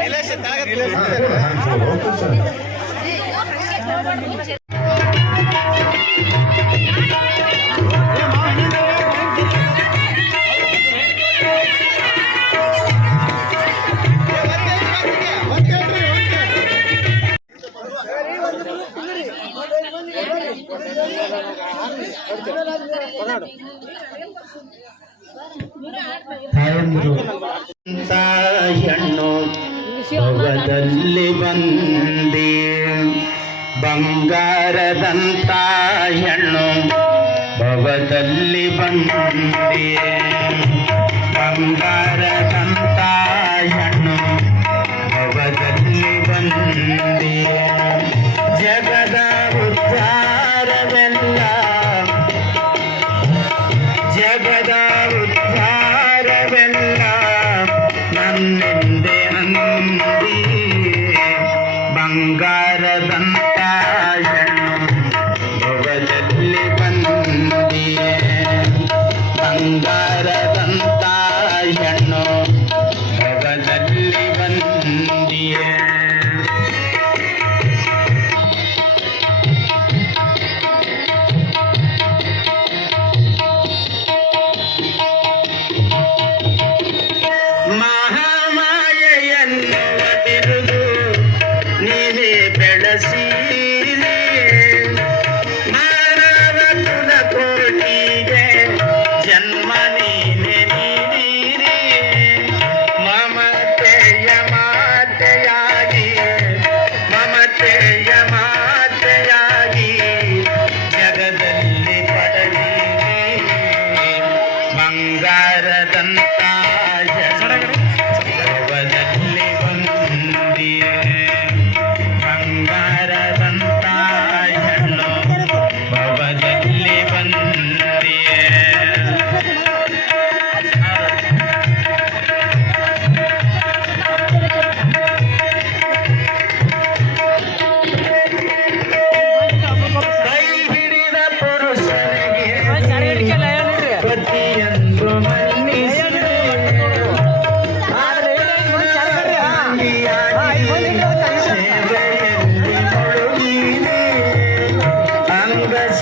ನಿಲೇಶ್ ಹೆಣ್ಣು ಭವದಲ್ಲಿ ಬಂದಿ ಬಂಗಾರದಂತ ಹೆಣ್ಣು ಭವದಲ್ಲಿ ಬಂದಿ ಬಂಗಾರ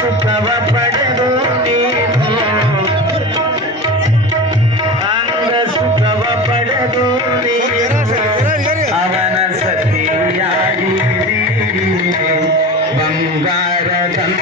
ಸುಖವ ಪಡೆದು ನೀನು ಅಂದ ಸುಖವ ಪಡೆದು ನೀನು ಅವನ ಸತಿಯಾಗಿ ಬಂಗಾರದಂತ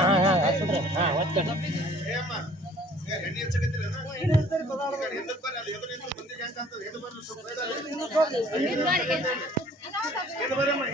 ಹಾಂ ಹಾಂ ಹಚ್ಚಿದ್ರಿ ಹಾಂ ಒತ್ತೆ ಹೆಣ್ಣು ಬರ್ರಿ